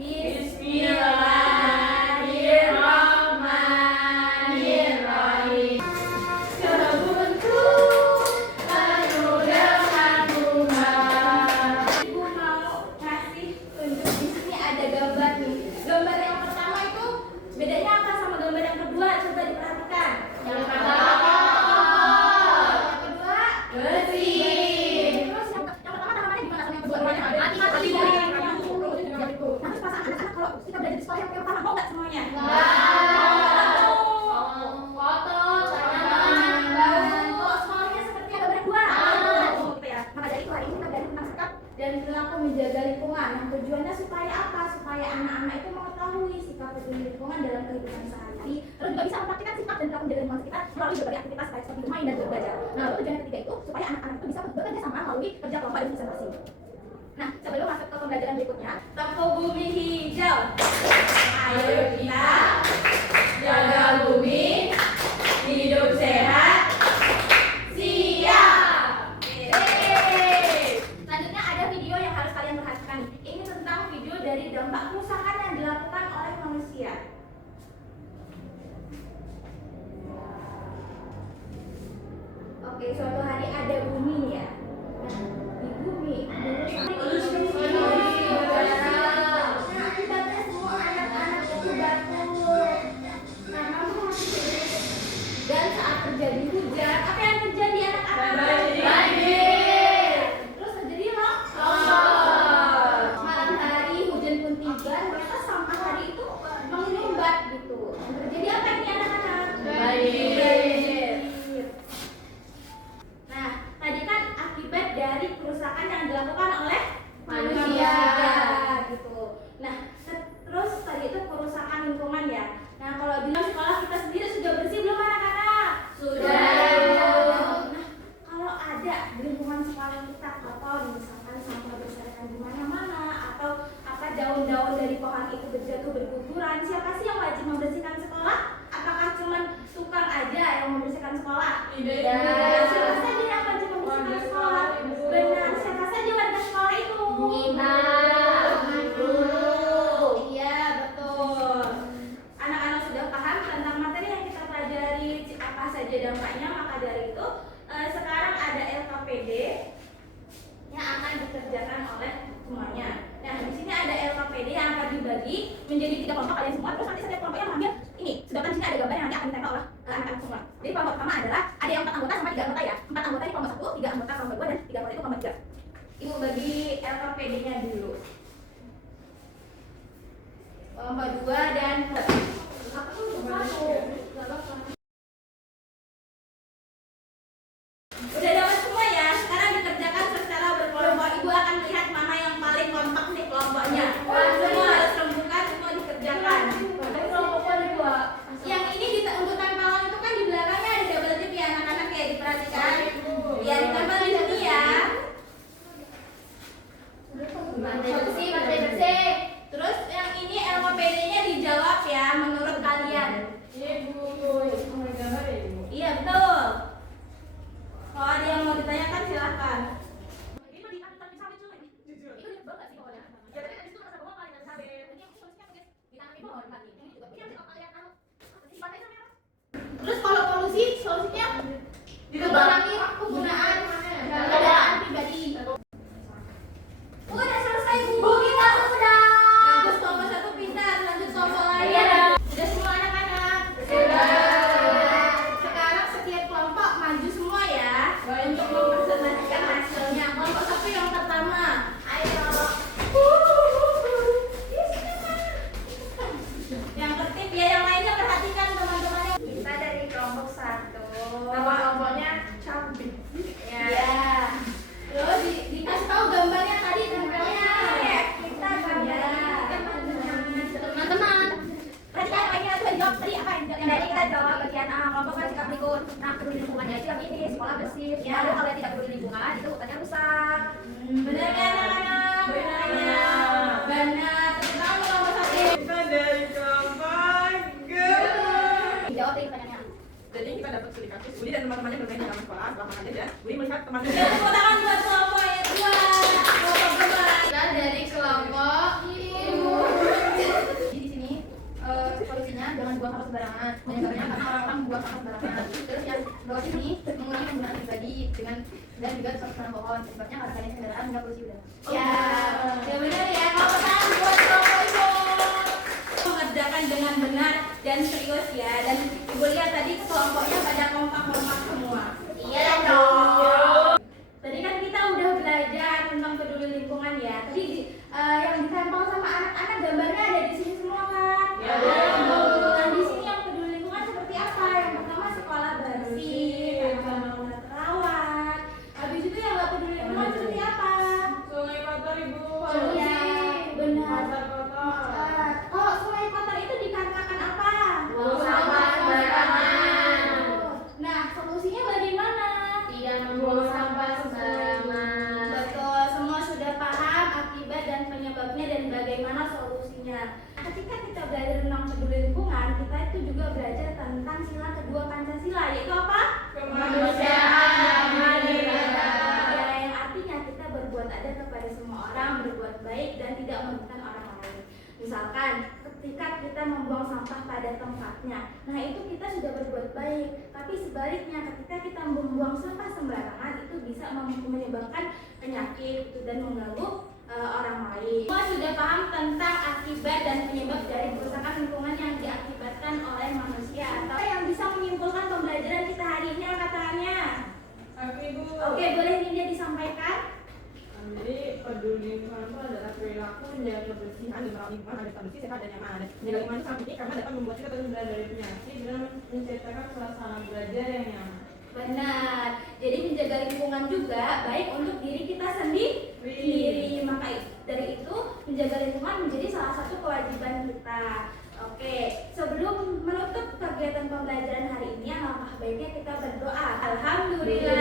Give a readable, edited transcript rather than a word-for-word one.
Bismillahirrahmanirrahim. Kebunku penuh dengan bunga. Ibu mau ngasih tunjuk, di sini ada gambar nih. Gambar yang pertama itu bedanya apa sama gambar yang kedua? Coba diperhatikan. Yang pertama kita belajar di sekolah yang pertama, mau nggak semuanya? Foto, sekolahnya seperti ada berdua. Gitu ya. Maka dari itu hari ini kita belajar tentang sikap dan perilaku menjaga lingkungan. Nah, tujuannya supaya apa? Supaya anak-anak itu mengetahui sikap peduli lingkungan dalam kehidupan sehari-hari. Terus juga bisa mempraktikkan sikap dan perilaku menjaga lingkungan sekitar melalui berbagai aktivitas baik seperti bermain dan belajar. Nah, lalu tujuan yang ketiga itu supaya anak-anak itu bisa bekerja sama melalui kerja kelompok dan presentasi. Nah, sebelum masuk ke pembelajaran berikutnya, toko bumi hijau. Ayo kita jaga bumi, hidup sehat, siap. Selanjutnya ada video yang harus kalian perhatikan. Ini tentang video dari dampak kerusakan yang dilakukan oleh manusia. Oke, suatu hari ada bumi ya. Nah, di bumi dulu akibatnya semua anak-anak itu batuk. Dan saat terjadi hujan, apa yang terjadi anak-anak? Banjir. Terus terjadi longsor. Malam hari hujan pun tiba, mereka sampah hari itu menyumbat gitu. Yang terjadi apa ini anak-anak? Banjir. Nah, tadi kan akibat dari kerusakan yang dilakukan oleh manusia gitu. Nah, terus tadi itu kerusakan lingkungan ya. Nah, kalau di sekolah kita sendiri sudah bersih belum anak-anak? Sudah. Nah, kalau ada di lingkungan sekolah kita atau misalkan sampah berserakan di mana-mana atau apa daun-daun dari pohon itu berjatuh berguguran, siapa sih yang wajib membersihkan sekolah? Apakah cuma tukang aja yang membersihkan sekolah? Tidak. Siapa saja yang wajib membersihkan sekolah? Benar, siapa saja warga sekolah itu? Kita. Iya, betul. Anak-anak sudah paham tentang materi yang kita pelajari, apa saja dampaknya. Maka dari itu sekarang ada LKPD yang akan dikerjakan oleh semuanya. Nah, di sini ada LKPD yang akan dibagi menjadi 3 kelompok kalian semua. Terus nanti setiap kelompoknya mengambil ini. Sedangkan di sini ada gambar yang nanti akan ditempel oleh anak-anak semua. Jadi kelompok pertama adalah ada yang 4 anggota sama 3 anggota ya. 4 anggota di kelompok 1, 3 anggota kelompok 2 dan 3 anggota itu kelompok 3. Ibu bagi LKPD-nya dulu. Kelompok 2 dan udah dapat semua ya. Sekarang dikerjakan secara berkelompok. Ibu akan lihat mana yang paling kompak nih kelompoknya. Semua harus rembukan, semua dikerjakan. Yang ini untuk tempelan itu kan di belakangnya ada double tip ya anak-anak ya, diperhatikan. Ya, ditempel di sini ya. Bersih. Terus yang ini LKPD-nya dijawab ya menurut kalian. Iya, betul. Kalau ada yang mau ditanyakan silahkan. Terus kalau polusi, solusinya dikurangi penggunaan kendaraan pribadi. Udah selesai Bu, kita sudah. Bagus, kelompok 1 pintar, lanjut kelompok lain. Sudah semua anak-anak? Sudah. Sekarang setiap kelompok maju semua ya untuk mempresentasikan hasilnya. Kelompok 1 yang pertama. Ayo. Yang tertib ya, yang lainnya perhatikan teman-temannya. Kita dari kelompok 1. Nama kelompoknya cantik. Ya. Terus dikasih tahu gambarnya tadi tempelnya. Kita gambar. Teman-teman. Perhatikan lagi aku jawab tadi apa yang tadi kita jawab bagian A, kelompok kan sikap lingkungan. Nah, peduli lingkungannya itu yang ini, sekolah bersih. Ya. Lalu kalau tidak peduli lingkungan itu hutannya rusak. Benar kan anak-anak? Benar. Tepuk tangan kelompok 1. Kita dari kelompok G. Jawab tadi pertanyaannya. Jadi kita dapat studi kasus Budi dan teman-temannya bermain di taman sekolah selama aja dan Budi melihat teman-teman. Tepuk tangan buat kelompok yang 2. Kelompok 2. Kita dari kelompok Ibu. sembarangan, menjaganya karena orang-orang membuang sampah sembarangan. Terus yang bawah sini mengurangi penggunaan pribadi dengan dan juga tetap menanam pohon. Sebabnya harganya kendaraan hingga polusi udara. Ya benar ya. Kalau pertanyaan buat Bapak Ibu mengerjakan dengan benar dan serius ya. Dan Ibu lihat tadi kelompoknya pada kompak-kompak semua. Iya dong. Tadi kan kita udah belajar tentang peduli lingkungan ya. Tadi yang ditempel sama anak-anak gambarnya ada di sini semua kan? Ya. Nah di sini yang peduli lingkungan seperti apa? Yang pertama sekolah bersih, anak-anak terawat. Habis itu yang nggak peduli lingkungan seperti apa? Sungai kotor ibu. Iya, benar. Pasar kotor. Kalau sungai kotor itu dikatakan apa? Buang sampah sembarangan. Nah, solusinya bagaimana? Tidak membuang sampah sembarangan. Betul, semua sudah paham akibat dan penyebabnya dan bagaimana solusinya. Ketika kita belajar tentang peduli lingkungan, kita itu juga belajar tentang sila kedua Pancasila, yaitu apa? Kemanusiaan. Ya, yang artinya kita berbuat adil kepada semua orang, berbuat baik dan tidak merugikan orang lain. Misalkan ketika kita membuang sampah pada tempatnya, nah itu kita sudah berbuat baik. Tapi sebaliknya ketika kita membuang sampah sembarangan itu bisa menyebabkan penyakit dan mengganggu orang lain. Semua sudah paham tentang akibat dan penyebab dari kerusakan lingkungan yang diakibatkan oleh manusia. Atau yang bisa menyimpulkan pembelajaran kita hari ini angkat tangannya. Oke ibu. Oke, boleh Ninja disampaikan? Jadi peduli lingkungan itu adalah perilaku menjaga kebersihan dan merawat lingkungan agar bersih, sehat dan nyaman. Menjaga lingkungan itu sangat penting karena dapat membuat kita terhindar dari penyakit dan menciptakan suasana belajar yang nyaman. Benar. Jadi menjaga lingkungan juga baik untuk diri kita sendiri. Maka dari itu menjaga lingkungan menjadi salah satu kewajiban kita. Oke, sebelum menutup kegiatan pembelajaran hari ini, alangkah baiknya kita berdoa. Alhamdulillah.